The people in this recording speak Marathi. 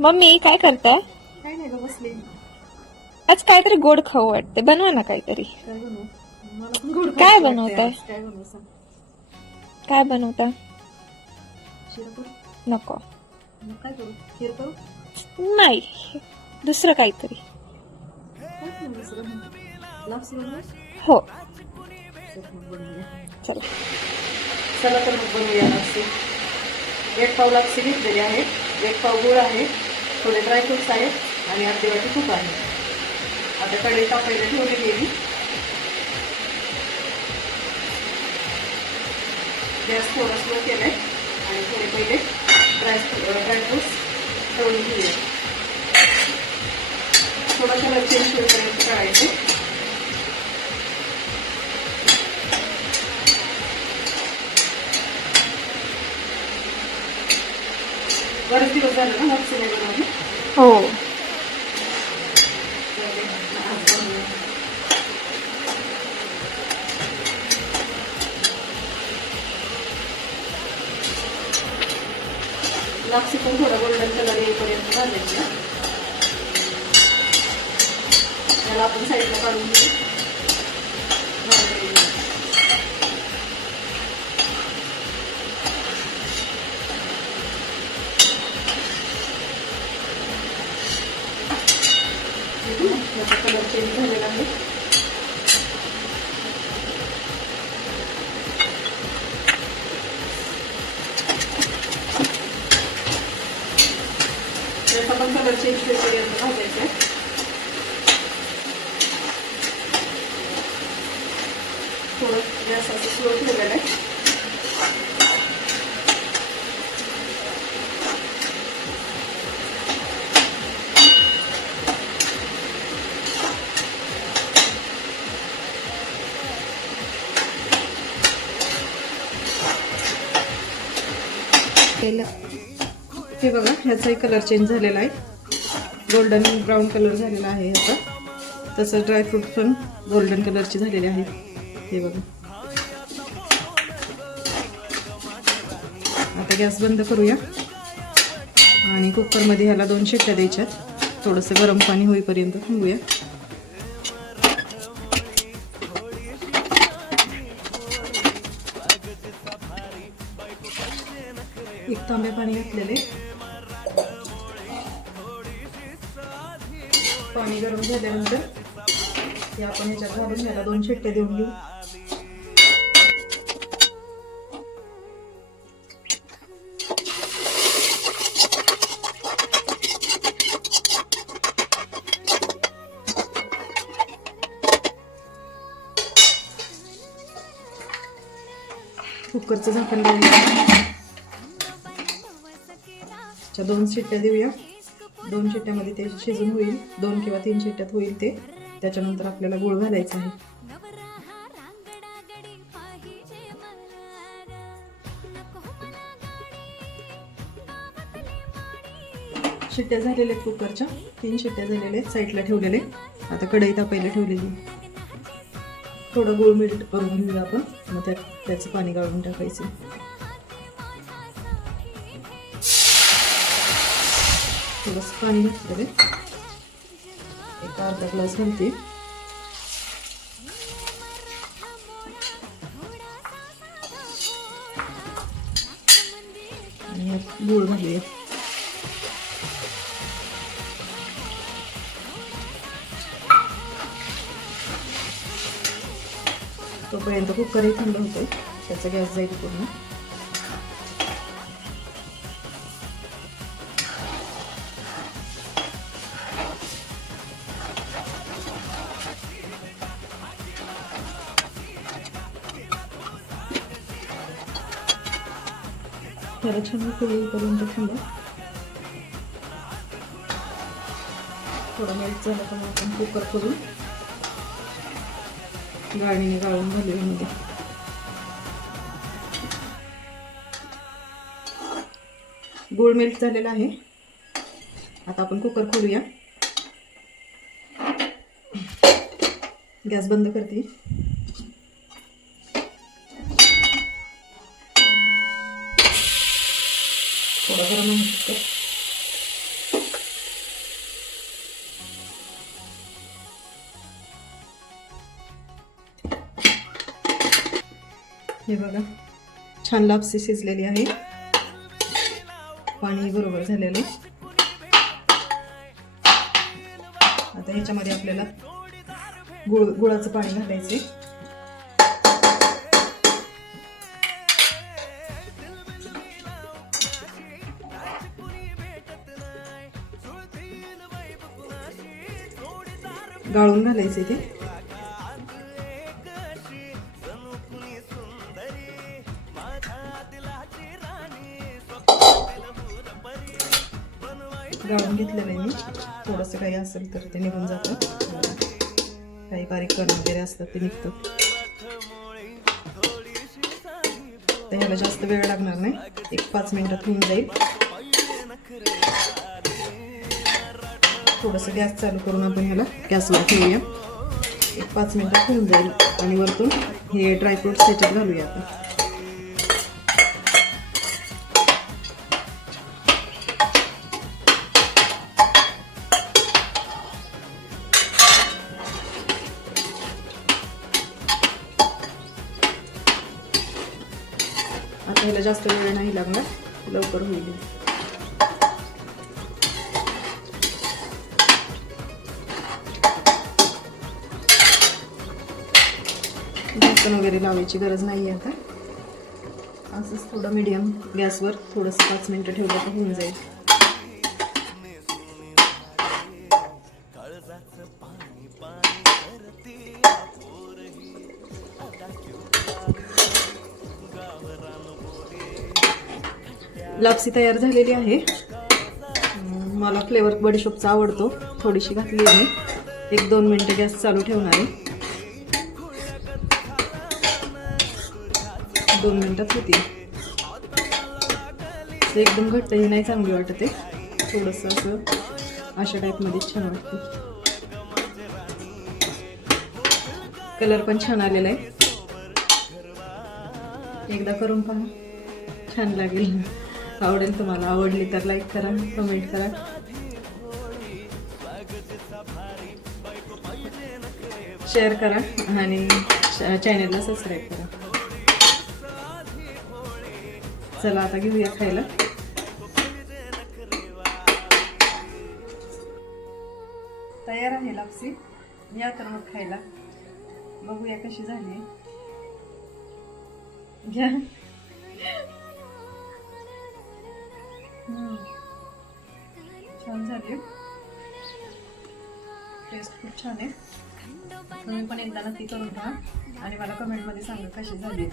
मम्मी काय करता? काय नाही ग, बसले. आज काहीतरी गोड खाऊ वाटते, बनवा ना काहीतरी. काय बनवू? मला पण गोड काय खायचं वाटतंय बनवताय? आज. काय बनवू सांग? काय बनवता? शिरा करू? नको. मग काय करू? खीर करू? नाही, दुसरं काहीतरी. काय करू दुसरं मग? लापसी बनवू? हो. चल मग बनवूया. चला. चला तर मग बनवूया लापसी. 1 पाव लापसी घेतलेली आहे, 1 पाव गूळ आहे, थोडे ड्रायफ्रुट्स आहेत आणि अर्धी वाटी तूप आहे. आता कढई तापायला ठेवलेली आहे. गॅस थोडा स्लो केलाय आणि थोडे पहिले ड्रायफ्रुट्स तळून घेऊया. थोडा कलर चेंज होईपर्यंत करायचं. बरेच दिवस झाले ना लापसी नाही बनवली. हो. लापसी पण थोडा गोल्डन कलर येईपर्यंत भाजायची. त्याला आपण साईडला काढून घेऊ. त्याचा कलर चेंज झालेला आहे. त्याचा पण कलर चेंज होईपर्यंत भाजायचं. थोडं गॅस असं स्लो ठेवलेलं आहे. हे बघा, ह्याचाही कलर चेंज झालेला आहे, गोल्डन ब्राऊन कलर झालेला आहे ह्याचा. तसं ड्रायफ्रूट पण गोल्डन कलरचे झालेले आहेत. हे बघा. आता गॅस बंद करूया आणि कुकरमध्ये ह्याला 2 शिट्ट्या द्यायच्यात. थोडंसं गरम पाणी होईपर्यंत थांबूया. एक तांबे पाणी घातलेले. पाणी गरम झाल्यानंतर हे आपण ह्याच्यात घालून ह्याला 2 शिट्ट्या देऊन घेऊ. कुकरचं झाकण लावूया. 2 शिट्ट्या देऊया. 2 शिट्ट्यामध्ये ते शिजून होईल. 2 किंवा 3 शिट्ट्यात होईल ते. त्याच्यानंतर आपल्याला गूळ घालायचा आहे. शिट्ट्या झालेल्या आहेत कुकरच्या. 3 शिट्ट्या झालेल्या आहेत, साईडला ठेवलेले. आता कढई तापायला ठेवलेली. थोडं गूळ मीठ करून घेऊया आपण. मग त्याचं पाणी गाळून टाकायचं. थोडंसं पाणी घातलेलं, एक अर्धा ग्लास घालते. आणि गूळ घालूया. तोपर्यंत कुकरही थंड होतो, त्याचा गॅस जाईल पूर्ण. त्याला छान उकळीपर्यंत ठेवलं. थोडं मेल्ट झालं तर आपण कुकर करून गाळणीने गाळून घालू यामध्ये. गूळ मेल्ट झालेला आहे. आता आपण कुकर खोलूया. गॅस बंद करते. थोडा गरम आहे कुकर. हे बघा छान लापसी शिजलेली आहे, पाणी बरोबर झालेलं आहे. आता ह्याच्यामध्ये आपल्याला गुळाचं पाणी घालायचे. गाळून घालायचे ते. गाळून घेतलेलं आहे मी. थोडंसं काही असेल तर ते निघून जातं, काही बारीक कण वगैरे असतात ते निघतं. तर ह्याला जास्त वेळ लागणार नाही, एक 5 मिनिटात होऊन जाईल. थोडंसं गॅस चालू करून आपण ह्याला गॅसवर ठेवूया. एक 5 मिनिटात होऊन जाईल. आणि वरतून हे ड्रायफ्रूट्स त्याच्यात घालूया आपण. आता ह्याला जास्त वेळ नाही लागणार, लवकर होईल. झाकण वगैरे लावायची गरज नाही आहे. आता असंच थोडं मीडियम गॅसवर थोडंसं 5 मिनिटं ठेवलं तर होऊन जाईल. लापसी तयार झालेली आहे. मला फ्लेवर बडीशोपचा आवडतो, थोडीशी घातली आहे मी. 1-2 मिनिटं गॅस चालू ठेवणार आहे. 2 मिनिटात होती. एकदम घट्टही नाही चांगली वाटते, थोडंसं असं अशा टाईपमध्ये छान वाटतं. कलर पण छान आलेला आहे. एकदा करून पहा, छान लागेल, आवडेल तुम्हाला. आवडली तर लाईक करा, कमेंट करा. शेअर करा आणि चॅनलला सबस्क्राईब करा. चला आता घेऊया खायला. तयार आहे लापसी, या तर मग खायला. बघूया कशी झाली. घ्या. छान झाली, टेस्ट खूप छान आहे. तुम्ही पण एकदा नक्की करून पहा आणि मला कमेंटमध्ये सांगा कशी झाली.